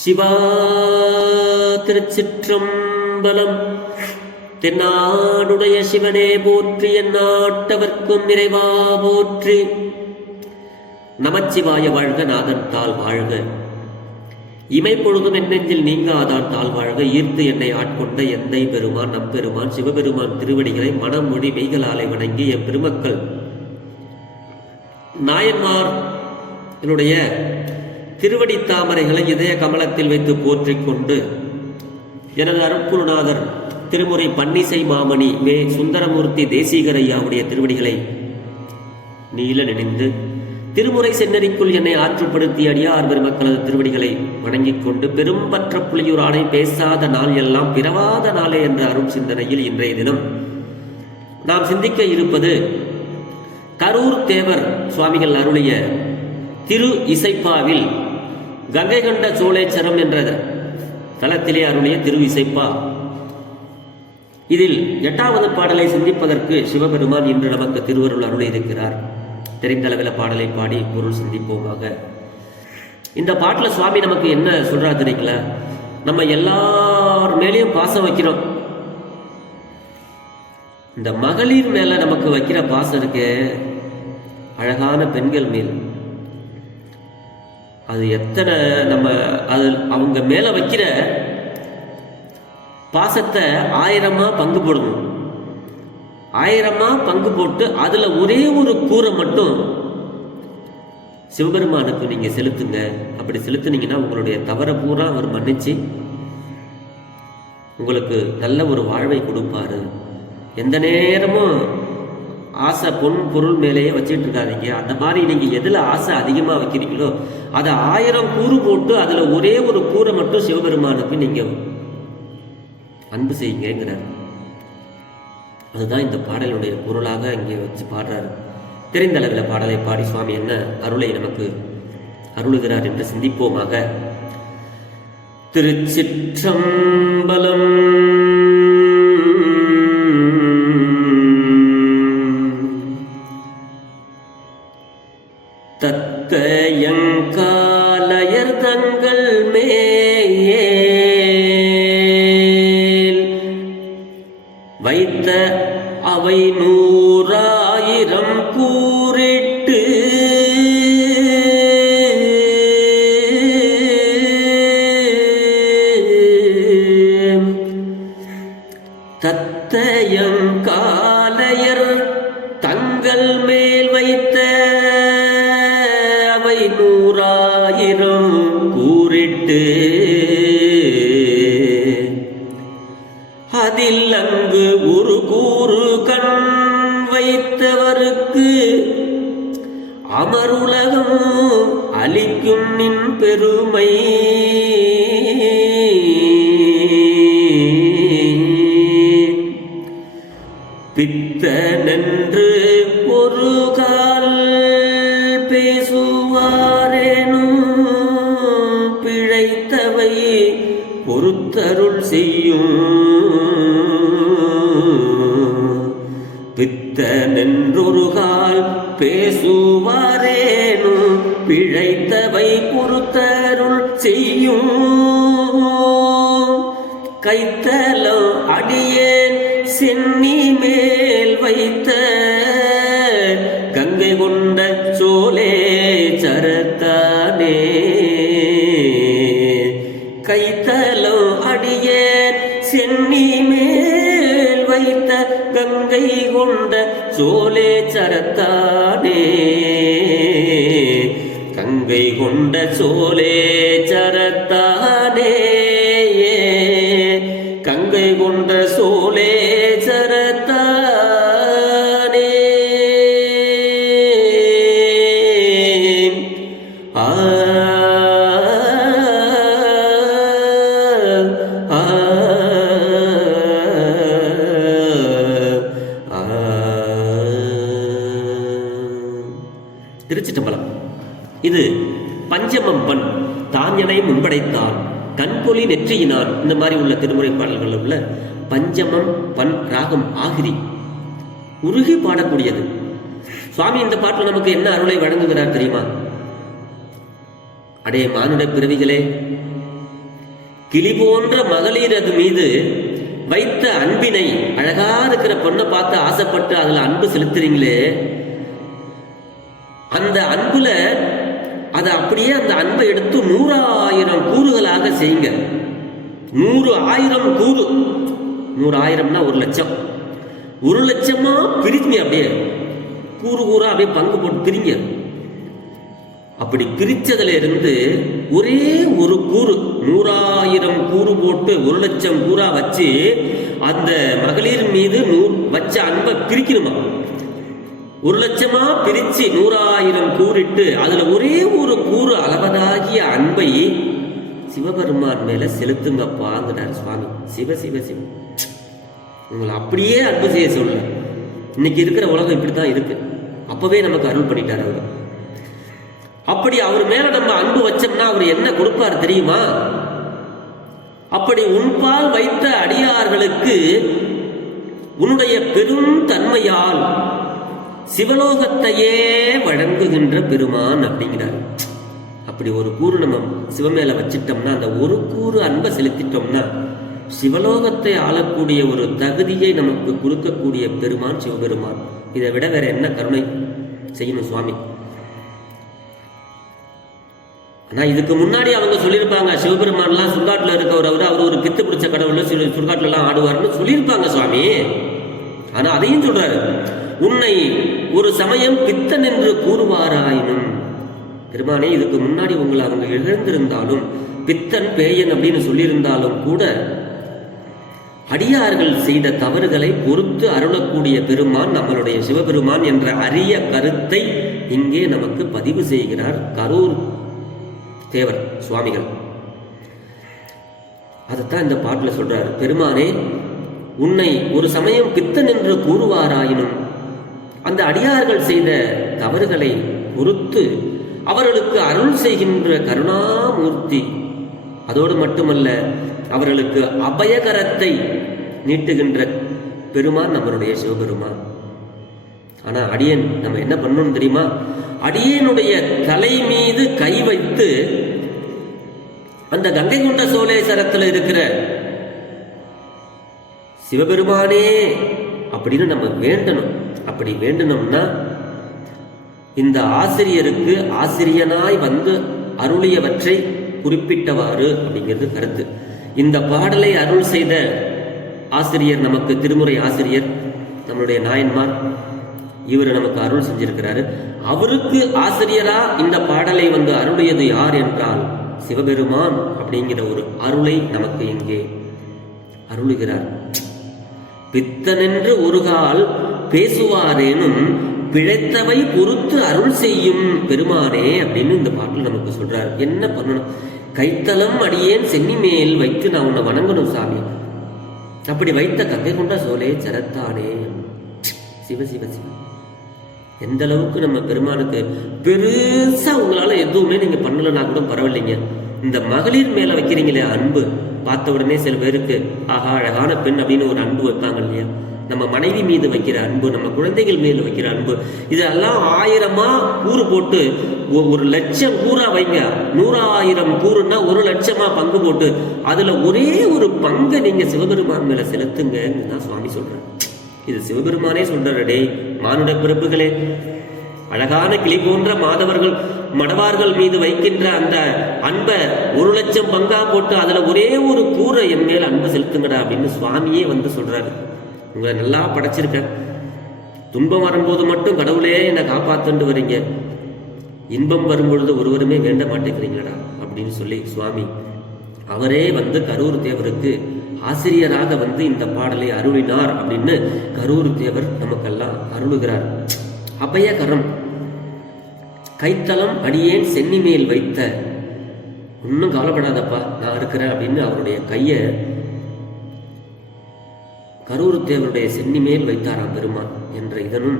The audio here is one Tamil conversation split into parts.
சிவா திருச்சிற்றம்பலம். தென்னாடுடைய சிவனே போற்றி என் நாட்டவர்க்கும் நிறைவா போற்றி. நமச்சிவாய வாழ்க நாதன் தாள் வாழ்க. இமை பொழுதும் என் நெஞ்சில் நீங்காதான் தாள் வாழ்க. ஈர்த்து என்னை ஆட்கொண்ட எந்தை பெருமான் நம்பெருமான் சிவபெருமான் திருவடிகளை மனம் மொழி மெய்களாலை வணங்கி என் பெருமக்கள். நாயன்மார் என்னுடைய திருவடி தாமரைகளை இதய கமலத்தில் வைத்து போற்றிக்கொண்டு எனது அருட்குருநாதர் திருமுறை பன்னிசை மாமணி வே சுந்தரமூர்த்தி தேசிகரையாவுடைய திருவடிகளை நீல நினைந்து திருமுறை சென்னறிக்குள் என்னை ஆற்றுப்படுத்தி அடியார் பெருமக்களது திருவடிகளை வணங்கிக் கொண்டு பெரும்பற்ற புலியூர் ஆணை பேசாத நாள் எல்லாம் பிறவாத நாளே என்ற அருள் சிந்தனையில் இன்றைய தினம் நாம் சிந்திக்க இருப்பது கரூர் தேவர் சுவாமிகள் அருளிய திரு இசைப்பாவில் கங்கை கண்ட சோழேச்சரம் என்ற தளத்திலே அருளிய திருவிசைப்பா. இதில் எட்டாவது பாடலை சிந்திப்பதற்கு சிவபெருமான் இன்று நமக்கு திருவருள் அருளை இருக்கிறார். தெரிந்தளவில் பாடலை பாடி பொருள் சிந்திப்போமாக. இந்த பாட்டில் சுவாமி நமக்கு என்ன சொல்றா தெரியுங்கள? நம்ம எல்லார் மேலேயும் பாசம் வைக்கிறோம். இந்த மகளிர் மேல நமக்கு வைக்கிற பாசம் இருக்கு. அழகான பெண்கள் மேல். அது எத்தனை நம்ம அது அவங்க மேலே வைக்கிற பாசத்தை ஆயிரமாக பங்கு போடணும் ஆயிரமாக பங்கு போட்டு அதில் ஒரே ஒரு கூரை மட்டும் சிவபெருமானுக்கு நீங்கள் செலுத்துங்க. அப்படி செலுத்துனீங்கன்னா உங்களுடைய தவற பூரா அவர் மன்னிச்சு உங்களுக்கு நல்ல ஒரு வாழ்வை கொடுப்பாரு. எந்த நேரமும் ஆசை பொன் பொருள் மேலேயே வச்சுட்டு இருக்காதீங்க அந்த மாதிரி நீங்க எதுல ஆசை அதிகமா வைக்கிறீங்களோ அதை ஆயிரம் கூறு போட்டு அதுல ஒரே ஒரு கூரை மட்டும் சிவபெருமானுக்கு நீங்க அன்பு செய்யுங்கிறார் அதுதான் இந்த பாடலுடைய பொருளாக இங்கே வச்சு பாடுறாரு. தெரிந்த அளவில் பாடலை பாடி சுவாமி என்ன அருளை நமக்கு அருளுகிறார் என்று சிந்திப்போமாக. திருச்சிற்றம்பலம் தத்தயங்காலயர் தங்கள் அதில் அங்கு ஒரு கூறு கண் வைத்தவருக்கு அமருலகம் அளிக்கும் நின் பெருமை. நன் செய்யும். கைத்தலோ அடியேன் சென்னி மேல் வைத்த கங்கை கொண்ட சோலே சரத்தானே. கைத்தலோ அடியேன் சென்னி மேல் வைத்த கங்கை கொண்ட சோலே சரத்தானே. கங்கை கொண்ட சோலே சரத்தானே. பஞ்சமம் தான் தாஞ்சனை முன்படைத்தான் கண்பொலி நெற்றியினான் இந்த மாதிரி உள்ள திருமுறை பாடல்கள் உள்ள பஞ்சமம் பன் ராகம் ஆகிரி. உருகி பாடக்கூடியது. சுவாமி இந்த பாட்டில் நமக்கு என்ன அருளை வழங்குகிறார் தெரியுமா? அடே மானுட பிறவிகளே கிளி போன்ற மகளிரது மீது வைத்த அன்பினை அழகா இருக்கிற பொண்ணை பார்த்து ஆசைப்பட்டு அதுல அன்பு செலுத்துறீங்களே அந்த அன்புல அதை அப்படியே அந்த அன்பை எடுத்து நூறாயிரம் கூறுகளாக செய்யுங்க. நூறு ஆயிரம் கூறு. நூறு ஆயிரம்னா ஒரு லட்சம். ஒரு லட்சமா பிரிங்க அப்படியே. கூறு கூறா அப்படியே பங்கு போட்டு பிரிங்க. அப்படி பிரிச்சதுல இருந்து ஒரே ஒரு கூறு நூறாயிரம் கூறு போட்டு ஒரு லட்சம் கூறா வச்சு அந்த மகளிர் மீது நூ- வச்ச அன்பை பிரிக்கணுமா? ஒரு லட்சமா பிரிச்சு நூறாயிரம் கூறிட்டு அதுல ஒரே ஒரு கூறு அளவதாகிய அன்பை சிவபெருமான் மேல செலுத்துங்கப்பாங்கிறார் சுவாமி. சிவ சிவ சிவ. உங்களை அப்படியே அன்பு செய்ய சொல்ல இன்னைக்கு இருக்கிற உலகம் இப்படித்தான் இருக்கு. அப்பவே நமக்கு அருள் பண்ணிட்டார் அவர். அப்படி அவர் மேல நம்ம அன்பு வச்சோம்னா அவர் என்ன கொடுப்பார் தெரியுமா? அப்படி உன்பால் வைத்த அடியார்களுக்கு உன்னுடைய பெரும் தன்மையா சிவலோகத்தையே வழங்குகின்ற பெருமான் அப்படிங்கிறார். அப்படி ஒரு கூறு நம்ம சிவமேல வச்சிட்டோம்னா அந்த ஒரு கூறு அன்பை செலுத்திட்டோம்னா சிவலோகத்தை ஆளக்கூடிய ஒரு தகுதியை நமக்கு கொடுக்கக்கூடிய பெருமான் சிவபெருமான். இதை விட வேற என்ன கருணை செய்யணும் சுவாமி? ஆனா இதுக்கு முன்னாடி அவங்க சொல்லியிருப்பாங்க சிவபெருமான்லாம் சுடுகாட்டில் இருக்கவர் அவர் அவர் ஒரு பித்து பிடிச்ச கடவுள் சில ஆடுவார்னு சொல்லியிருப்பாங்க சுவாமி. ஆனா அதையும் சொல்றாரு. உன்னை ஒரு சமயம் பித்தன் என்று கூறுவாராயினும். பெருமானே இதுக்கு முன்னாடி உங்களை அவங்க இழந்திருந்தாலும் பித்தன் பேயன் அப்படின்னு சொல்லியிருந்தாலும் கூட அடியார்கள் செய்த தவறுகளை பொறுத்து அருளக்கூடிய பெருமான் நம்மளுடைய சிவபெருமான் என்ற அரிய கருத்தை இங்கே நமக்கு பதிவு செய்கிறார் கரூர் தேவர் சுவாமிகள். அதைத்தான் இந்த பாட்டுல சொல்றாரு. பெருமானே உன்னை ஒரு சமயம் பித்தன் என்று கூறுவாராயினும் அந்த அடியார்கள் செய்த தவறுகளை பொறுத்து அவர்களுக்கு அருள் செய்கின்ற கருணாமூர்த்தி. அதோடு மட்டுமல்ல அவர்களுக்கு அபயகரத்தை நீட்டுகின்ற பெருமான் நம்மளுடைய சிவபெருமான். ஆனா அடியன் நம்ம என்ன பண்ணணும் தெரியுமா? அடியனுடைய தலை மீது கை வைத்து அந்த கங்கை கொண்ட சோழேஸ்வரத்தில் இருக்கிற சிவபெருமானே அப்படின்னு நம்ம வேண்டணும். அப்படி வேண்டணும்னா இந்த ஆசிரியருக்கு ஆசிரியனாய் வந்து அருளியவற்றை குறிப்பிட்டவாறு அப்படிங்கிறது கருத்து. இந்த பாடலை அருள் செய்த ஆசிரியர் நமக்கு திருமுறை ஆசிரியர் நம்மளுடைய நாயன்மார் இவர் நமக்கு அருள் செஞ்சிருக்கிறாரு. அவருக்கு ஆசிரியரா இந்த பாடலை வந்து அருளியது யார் என்றால் சிவபெருமான் அப்படிங்கிற ஒரு அருளை நமக்கு இங்கே அருளுகிறார். பித்தனென்று ஒருகால் பேசுவாரேனும் பிழைத்தவை பொறுத்து அருள் செய்யும் பெருமானே அப்படின்னு இந்த பாட்டில் நமக்கு சொல்றாரு. என்ன பண்ணணும்? கைத்தளம் அடியேன் சென்னி மேல் வைத்து நான் உன்னை வணங்கணும் சாமி. அப்படி வைத்த கங்கை கொண்ட சோலே சரத்தானே. சிவ சிவ சிவ. எந்த அளவுக்கு நம்ம பெருமானுக்கு பெருசா உங்களால எதுவுமே நீங்க பண்ணலன்னா கூட பரவாயில்லைங்க. இந்த மகளிர் மேல வைக்கிறீங்களே அன்பு. பார்த்த உடனே சில பேருக்கு ஆஹா அழகான பெண் அப்படின்னு ஒரு அன்பு வைப்பாங்க இல்லையா? நம்ம மனைவி மீது வைக்கிற அன்பு நம்ம குழந்தைகள் மீது வைக்கிற அன்பு இதெல்லாம் ஆயிரமா கூறு போட்டு ஒரு லட்சம் கூறா வைங்க. நூறாயிரம் கூறுன்னா ஒரு லட்சமா பங்கு போட்டு அதுல ஒரே ஒரு பங்கை நீங்க சிவபெருமான் மேல செலுத்துங்கன்னு தான் சுவாமி சொல்றாரு. இது சிவபெருமானே சொல்றாரு டேய் மானுட பிறப்புகளே அழகான கிளி போன்ற மாதவர்கள் மடவார்கள் மீது வைக்கின்ற அந்த அன்பை ஒரு லட்சம் பங்கா போட்டு அதுல ஒரே ஒரு கூரை என் மேல் அன்பு செலுத்துங்கடா அப்படின்னு சுவாமியே வந்து சொல்றாரு. உங்களை நல்லா படைச்சிருக்கேன் துன்பம் வரும்போது மட்டும் கடவுளே என்னை காப்பாத்துண்டு வரீங்க. இன்பம் வரும்பொழுது ஒருவருமே வேண்ட மாட்டேங்கிறீங்களடா அப்படின்னு சொல்லி சுவாமி அவரே வந்து கரூர் தேவருக்கு ஆசிரியராக வந்து இந்த பாடலை அருளினார் அப்படின்னு கரூர் தேவர் நமக்கெல்லாம் அருளுகிறார். அபயகரம். கைத்தளம் அடியேன் சென்னி மேல் வைத்த. இன்னும் கவலைப்படாதப்பா நான் இருக்கிறேன் அப்படின்னு அவருடைய கையை கரூர் தேவருடைய சென்னி மேல் வைத்தாராம் பெருமான் என்ற இதனும்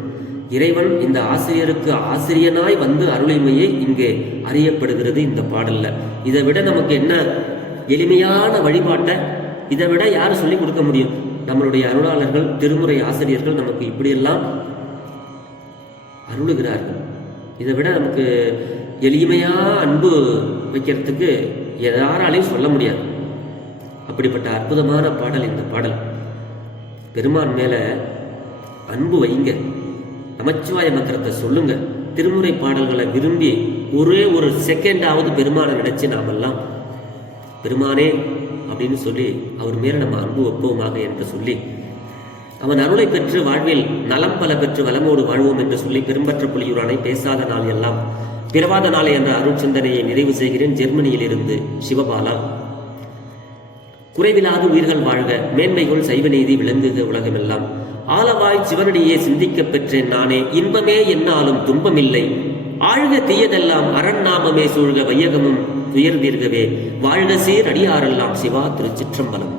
இறைவன் இந்த ஆசிரியருக்கு ஆசிரியனாய் வந்து அருளிமையை இங்கே அறியப்படுகிறது இந்த பாடல்ல. இதை விட நமக்கு என்ன எளிமையான வழிபாட்டை இதை விட யார் சொல்லி கொடுக்க முடியும்? நம்மளுடைய அருளாளர்கள் திருமுறை ஆசிரியர்கள் நமக்கு இப்படியெல்லாம் அருளுகிறார்கள். இதை விட நமக்கு எளிமையாக அன்பு வைக்கிறதுக்கு யாராலையும் சொல்ல முடியாது. அப்படிப்பட்ட அற்புதமான பாடல் இந்த பாடல். பெருமான் மேலே அன்பு வைங்க. நமச்சிவாய மந்திரத்தை சொல்லுங்க. திருமுறை பாடல்களை விரும்பி ஒரே ஒரு செகண்டாவது பெருமானை நினைச்சு நாமெல்லாம் பெருமானே அப்படின்னு சொல்லி அவர் மேலே நம்ம அன்பு வைப்போமாக என்று சொல்லி அவன் அருளை பெற்று வாழ்வில் நலம் பல பெற்று வளமோடு வாழ்வோம் என்று சொல்லி பெரும்பற்ற புலியூரானை பேசாத நாள் எல்லாம். பிறவாத நாளை என்ற அருள் சிந்தனையை நிறைவு செய்கிறேன் ஜெர்மனியில் இருந்து சிவபாலா. குறைவிலாத உயிர்கள் வாழ்க மேன்மைகள் சைவ நீதி விளங்குக உலகமெல்லாம். ஆலவாய் சிவனடியே சிந்திக்கப் பெற்றேன் நானே இன்பமே என்னாலும் துன்பமில்லை. ஆழ்க தீயதெல்லாம் அரண்நாமமே சூழ்க வையகமும் துயர்வீர்கவே வாழ்க சீர் அடியாரெல்லாம் சிவா திருச்சிற்றம்பலம்.